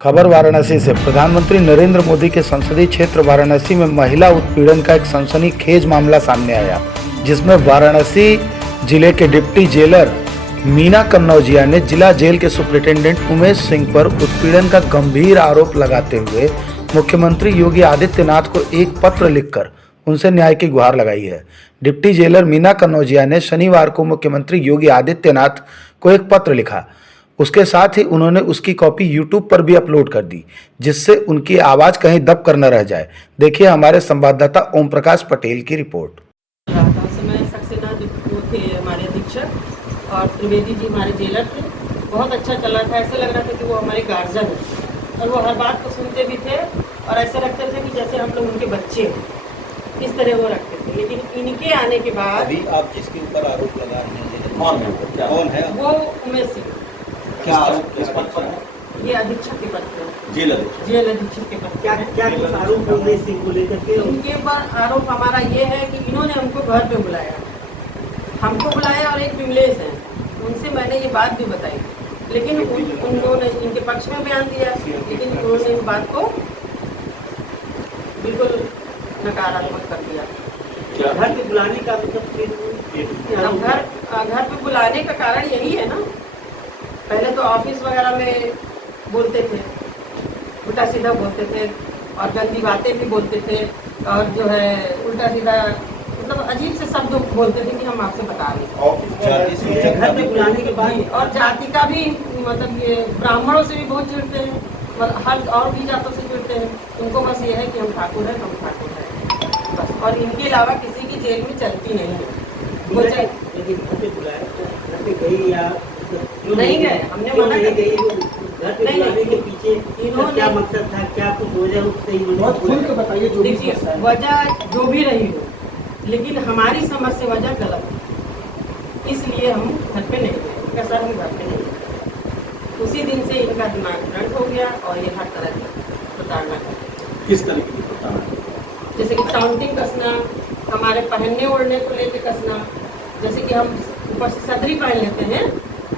खबर वाराणसी से। प्रधानमंत्री नरेंद्र मोदी के संसदीय क्षेत्र वाराणसी में महिला उत्पीड़न का एक सनसनीखेज मामला सामने आया, जिसमें वाराणसी जिले के डिप्टी जेलर मीना कन्नौजिया ने जिला जेल के सुपरिटेंडेंट उमेश सिंह पर उत्पीड़न का गंभीर आरोप लगाते हुए मुख्यमंत्री योगी आदित्यनाथ को एक पत्र लिखकर उनसे न्याय की गुहार लगाई है। डिप्टी जेलर मीना कन्नौजिया ने शनिवार को मुख्यमंत्री योगी आदित्यनाथ को एक पत्र लिखा। उसके साथ ही उन्होंने उसकी कॉपी यूट्यूब पर भी अपलोड कर दी, जिससे उनकी आवाज कहीं दब कर न रह जाए। देखिए हमारे संवाददाता ओम प्रकाश पटेल की रिपोर्ट। समय सक्सेना वो थे हमारे अधीक्षक और त्रिवेदी जी हमारे जेलर थे। बहुत अच्छा चला था, ऐसे लग रहा था कि वो हमारे गार्जियन हैं और वो हर बात को सुनते भी थे और ऐसे रखते थे कि जैसे हम लोग उनके बच्चे हैं, इस तरह वो रखते थे। लेकिन इनके आने के बाद अभी आप जिसके ऊपर आरोप लगा रहे हैं कौन है वो उमेश सिंह, क्या आरोप किस पद पर है? ये अधीक्षक के पद पर, जेल अधीक्षक। जेल अधीक्षक के पद। क्या क्या कुछ आरोप उमेश सिंह को लेकर के? उनके पर आरोप हमारा ये है कि इन्होंने हमको घर पे बुलाया, हमको बुलाया और एक विमलेश है, उनसे मैंने ये बात भी बताई, लेकिन उन्होंने इनके पक्ष में बयान दिया, लेकिन उन्होंने इस बात को बिल्कुल नकारात्मक कर दिया। घर पे बुलाने का मतलब अब घर पे बुलाने का कारण यही है ना, पहले तो ऑफिस वगैरह में बोलते थे, उल्टा सीधा बोलते थे और गंदी बातें भी बोलते थे और जो है उल्टा सीधा मतलब अजीब से शब्द बोलते थे कि हम आपसे बता रहे हैं। घर पे बुलाने के बाद और जाति का भी मतलब ये ब्राह्मणों से भी बहुत चिढ़ते हैं, हर और भी जातों से चिढ़ते हैं। उनको बस ये है कि हम ठाकुर हैं, हम ठाकुर हैं बस, और इनके अलावा किसी की जेल में चलती नहीं है। वो लेकिन घर पे बुलाया तो घर पे गई या नहीं गए, हमने मना कर दिया। घर पे बुलाने के पीछे इन्होंने क्या मकसद था, क्या कुछ वजह उससे बहुत खुल के बताइए जो भी देखिए समस्या है। वजह जो भी रही हो, लेकिन हमारी समझ से वजह गलत है, इसलिए हम घर पे नहीं गए। इनका सर हम घर पे नहीं गए। उसी दिन से इनका दिमाग ब्लंट हो गया और ये हर तरह की प्रताड़ना करते। किस तरह की प्रताड़ना? जैसे कि टाउंटिंग कसना, हमारे पहनने ओढ़ने को लेके कसना, जैसे कि हम ऊपर से सदरी पहन लेते हैं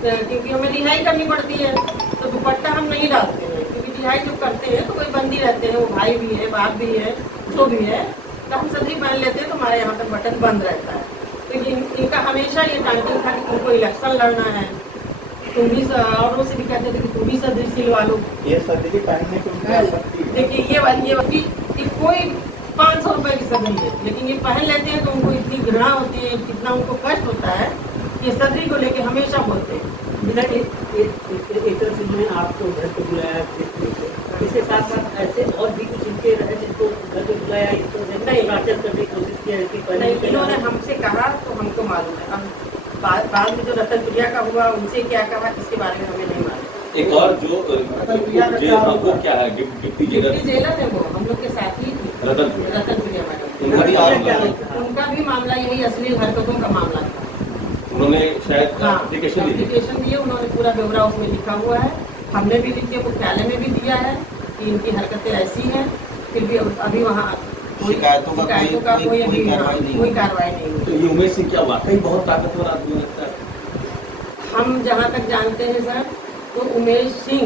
क्योंकि हमें रिहाई करनी पड़ती है, तो दुपट्टा हम नहीं डालते हैं क्योंकि रिहाई जब करते हैं तो कोई बंदी रहते हैं, वो भाई भी है, बाप भी है, जो भी है, तो हम सदरी पहन लेते हैं तो हमारे यहाँ तक बटन बंद रहता है। तो इनका हमेशा ये टांटिंग था कि तुमको इलेक्शन लड़ना है, तुम भी औरों से भी कहते थे कि तुम भी सदरी सिलवा लो। ये सदरी पहनने को देखिए ये वाली कि कोई 500 रुपए की सदरी है, लेकिन ये पहन लेते हैं तो उनको इतनी घृणा होती है, कितना उनको कष्ट होता है, ये सदरी को लेके हमेशा बोलते हैं। एक तरफ से उन्होंने आपको घर पे बुलाया, इसके साथ साथ ऐसे और भी कुछ इनके रहे जिनको घर पे बुलाया, इसको नहीं टॉर्चर करने की कोशिश किया कि नहीं, इन्होंने हमसे कहा तो हमको मालूम है। अब बाद में जो रतन प्रिया का हुआ उनसे क्या कहा इसके बारे में हमें नहीं मालूम। एक और जो वो क्या है डिप्टी जेलर है, वो हम लोग के साथ ही थी, रतन प्रिया मैडम। उनका भी मामला यही अश्लील हरकतों का मामला था। उन्होंने शायद एप्लीकेशन दिए, उन्होंने पूरा ब्यौरा उसमें लिखा हुआ है, हमने भी लिख के मुख्यालय में भी दिया है कि इनकी हरकतें ऐसी हैं, फिर भी अभी वहाँ शिकायतों का कोई कार्रवाई नहीं हुई। तो ये उमेश सिंह क्या वाकई बहुत ताकतवर आदमी लगता है? हम जहाँ तक जानते हैं सर, तो उमेश सिंह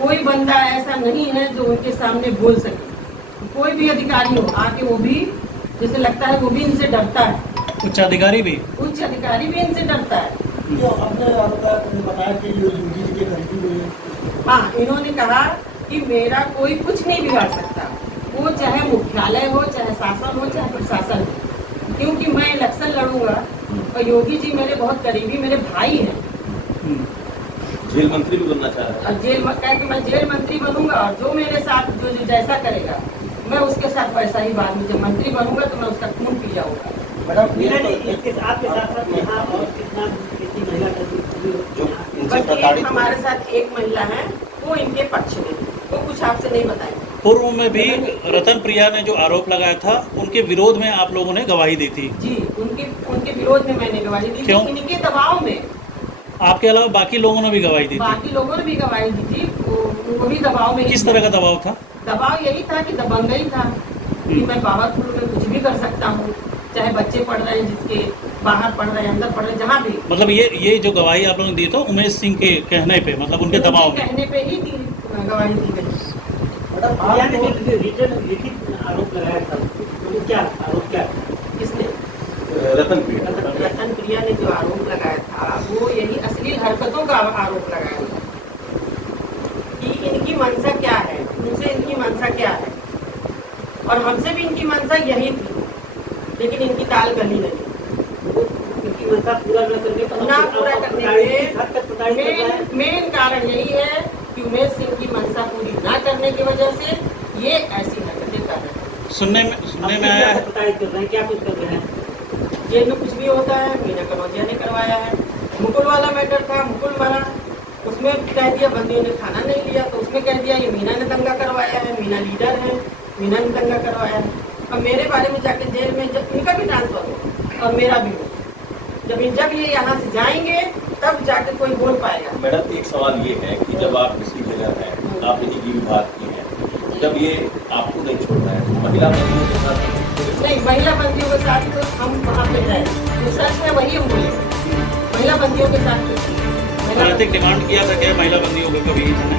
कोई बंदा ऐसा नहीं है जो उनके सामने बोल सके। कोई भी अधिकारी हो आके वो भी जैसे लगता है वो भी इनसे डरता है, उच्च अधिकारी भी इनसे डरता है। जो आपने बताया कि योगी जी के करीबी हुए, हाँ, इन्होंने कहा कि मेरा कोई कुछ नहीं बिगाड़ सकता, वो चाहे मुख्यालय हो, चाहे शासन हो, चाहे प्रशासन हो, क्योंकि मैं इलेक्शन लड़ूंगा और योगी जी मेरे बहुत करीबी मेरे भाई हैं। जेल मंत्री भी बनना चाह रहा है और मैं जेल मंत्री बनूंगा और जो मेरे साथ जो जैसा करेगा मैं उसके साथ वैसा ही बाद में जब मंत्री बनूंगा तो मैं उसका खून पी जाऊंगा। इसके साथ साथ यहाँ और कितनी महिला बस हमारे साथ एक महिला है, वो इनके पक्ष में, वो कुछ आपसे नहीं बताएंगे। पूर्व में भी रतन प्रिया ने जो आरोप लगाया था उनके विरोध में आप लोगों ने गवाही दी थी। जी, उनके विरोध में मैंने गवाही दी थी, इनके दबाव में। आपके अलावा बाकी लोगों ने भी गवाही दी थी? बाकी लोगों ने भी गवाही दी थी, वो भी दबाव में। किस तरह का दबाव था? दबाव यही था कि दबंगई था कि मैं पावरफुल में कुछ भी कर सकता हूँ, चाहे बच्चे पढ़ रहे हैं, जिसके बाहर पढ़ रहे हैं, अंदर पढ़ रहे हैं, जहाँ भी। मतलब ये जो गवाही आप लोगों ने दी तो उमेश सिंह के कहने पे, मतलब उनके दबाव में कहने पे ही गवाही दी गई। मैडम प्रिया ने आपको जो रिटर्न लिखित आरोप लगाया था तो क्या आरोप क्या था? किसने? रतन प्रिया रतन प्रिया ने जो आरोप लगाया था वो यही अश्लील हरकतों का आरोप लगाया था कि इनकी मंशा क्या है, उनसे इनकी मंशा क्या है, और हमसे भी इनकी मंशा यही थी, लेकिन इनकी ताल गली नहीं। इनकी मंशा पूरा न करने पर ना पूरा करने के मेन कारण यही है कि उमेश सिंह की मंशा पूरी ना करने की वजह से ये ऐसी हरकतें कर रहे हैं। सुनने में आया है कर रहे हैं, क्या कुछ कर रहे हैं? जेल में कुछ भी होता है मीना कनौजिया ने करवाया है। मुकुल वाला मैटर था, मुकुल मरा, उसमें कह दिया बंदियों ने खाना नहीं लिया, तो उसमें कह दिया ये मीना ने दंगा करवाया है, मीना लीडर है, मीना ने दंगा करवाया है। अब मेरे बारे में जाके जेल में जब इनका भी ट्रांसफर हो और मेरा भी हो, जब ये यहाँ से जाएंगे तब जाके कोई बोल पाएगा। मैडम एक सवाल ये है कि जब आप किसी जगह हैं, आप निजी विभाग की हैं, जब ये आपको नहीं छोड़ रहा है तो महिला बंदियों के साथ नहीं, महिला बंदियों के साथ तो हम वहाँ पे गए, जो सच है वही हम बोले। महिला बंदियों के साथ राजनीतिक डिमांड किया था क्या महिला बंदियों को कभी इन्होंने?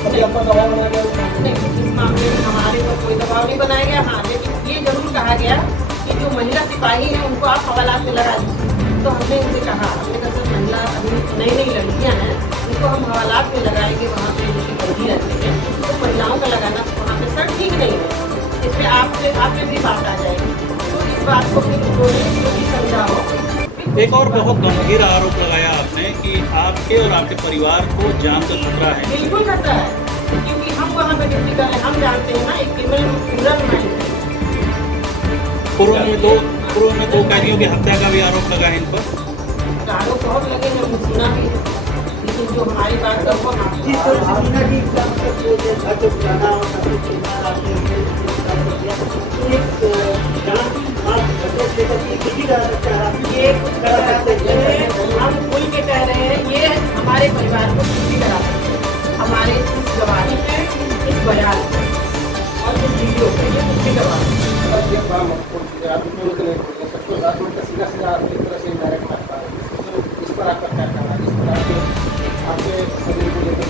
कभी आपका दबाव बनाया गया? नहीं, इस मामले में हमारे पर कोई दबाव नहीं बनाया गया। हाँ, लेकिन ये जरूर कहा गया कि जो महिला सिपाही हैं उनको आप हवालात में लगा दीजिए। तो हमने उनसे कहा, हमने कहा सर महिला अभी नई नई लड़कियां हैं, उनको हम हवालात में लगाएंगे, वहाँ पे उनकी बंदी रहती है, तो महिलाओं का लगाना वहाँ पे सर ठीक नहीं है। इस पर आप पे भी बात आ जाएगी, तो इस बात को फिर उन्होंने जो भी समझाओ। एक और बहुत गंभीर आरोप लगाया आपने कि आपके और आपके परिवार को जान का खतरा है। बिल्कुल खतरा है, क्योंकि हम वहाँ पे ड्यूटी कर रहे हैं, हम जानते हैं ना एक क्रिमिनल माइंड है। पूर्व में दो कैदियों की हत्या का भी आरोप लगा है इन पर। आरोप बहुत लगे हैं, हमने सुना भी है, लेकिन जो हमारी बात है वो हम जिस तरह से मीना जी का मतलब जो है घर पे बुलाना और सब कुछ करना, आपने एक जान की बात घटना से करके किसी रह सकता है, ये कुछ करा सकते हैं, हम खुल के कह रहे हैं, ये हमारे परिवार को कुछ भी करा सकते हैं, हमारे इस गवाही पे, इस बयान पे और इस वीडियो पे ये कुछ भी करवा सकते हैं। मतलब ये काम आपको आप इतने लोग नहीं बोल रहे, सबको 7 मिनट का सीधा एक तरह से डायरेक्ट बात कर रहे हैं। तो इस पर आपका क्या कहना है? इस पर आपके शरीर को लेकर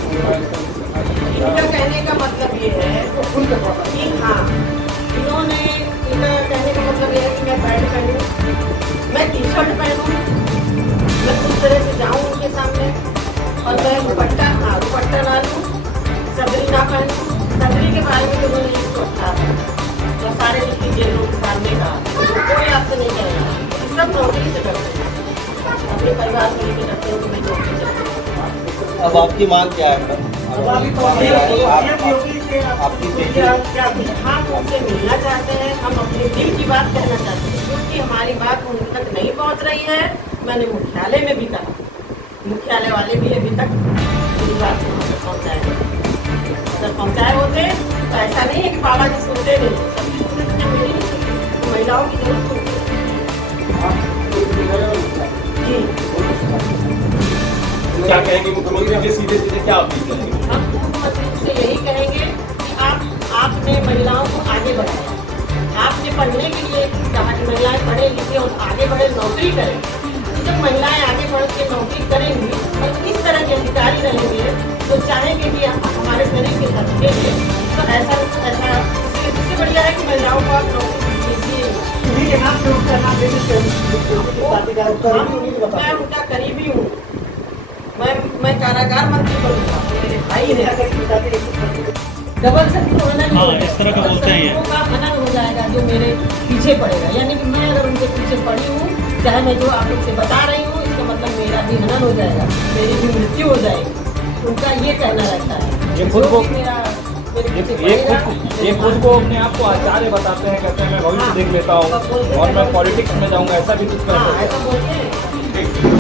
इनका कहने का मतलब ये है खुल कर पता कि हाँ, इन्होंने इनका कहने का मतलब ये है कि मैं पैंट पहनूँ, मैं टी शर्ट पहनूँ, मैं उस तरह से जाऊँ उनके सामने, और मैं दुपट्टा ना लूँ, सदरी ना पहनूँ। सदरी के बारे में तो उन्होंने ये सोचा है, तो सारे लिखी जेलों के सामने का कोई आपसे नहीं करेगा, सब नौकरी से करते हैं, अपने परिवार को लेकर करते हैं कि मैं नौकरी करती हूँ। अब आपकी मांग क्या है? हम उनसे मिलना चाहते हैं, हम अपने दिल की बात कहना चाहते हैं, क्योंकि हमारी बात उन तक नहीं पहुंच रही है। मैंने मुख्यालय में भी कहा, मुख्यालय वाले भी अभी तक मेरी बात वहाँ तक पहुँचाए, अगर पहुँचाए होते तो ऐसा नहीं है कि बाबा जी सुनते नहीं, सबकी सुनते मेरी नहीं सुनते, तो महिलाओं की जरूरत होती है। क्या कहेंगे मुख्यमंत्री जी? सीधे सीधे क्या अपील करेंगे? हम मुख्यमंत्री से यही कहेंगे कि आपने महिलाओं को आगे बढ़ाया, आपने पढ़ने के लिए कहा कि महिलाएं पढ़े लिखे और आगे बढ़े, नौकरी करें। तो जब महिलाएं आगे बढ़ के नौकरी करेंगी और इस तरह के अधिकारी रहेंगे तो चाहेंगे कि हमारे शरीर के साथ देखें, तो ऐसा इससे बढ़िया है कि महिलाओं को आप नौकरी दीजिए। मैं उनका करीबी हूँ, मैं कारागार मंत्री बनूंगा, मेरे भाई है। डबल सर्किट होना नहीं हाँ, होगा। इस तरह का डबल बोलते हैं ये। सर्किटों का हनन हो जाएगा जो मेरे पीछे पड़ेगा, यानी कि मैं अगर उनके पीछे पड़ी हूँ, चाहे मैं जो आप लोग से बता रही हूँ, इसका मतलब मेरा भी हनन हो जाएगा, मेरी भी मृत्यु हो जाएगी। उनका ये कहना रहता है। ये खुद को- जो भी मेरे पीछे पड़ेगा, ये खुद को अपने आप को आचार्य बताते हैं, कहते हैं मैं भविष्य देख लेता हूँ और मैं पॉलिटिक्स में जाऊँगा, ऐसा भी कुछ हाँ, करते हैं। ऐसा बोलते हैं।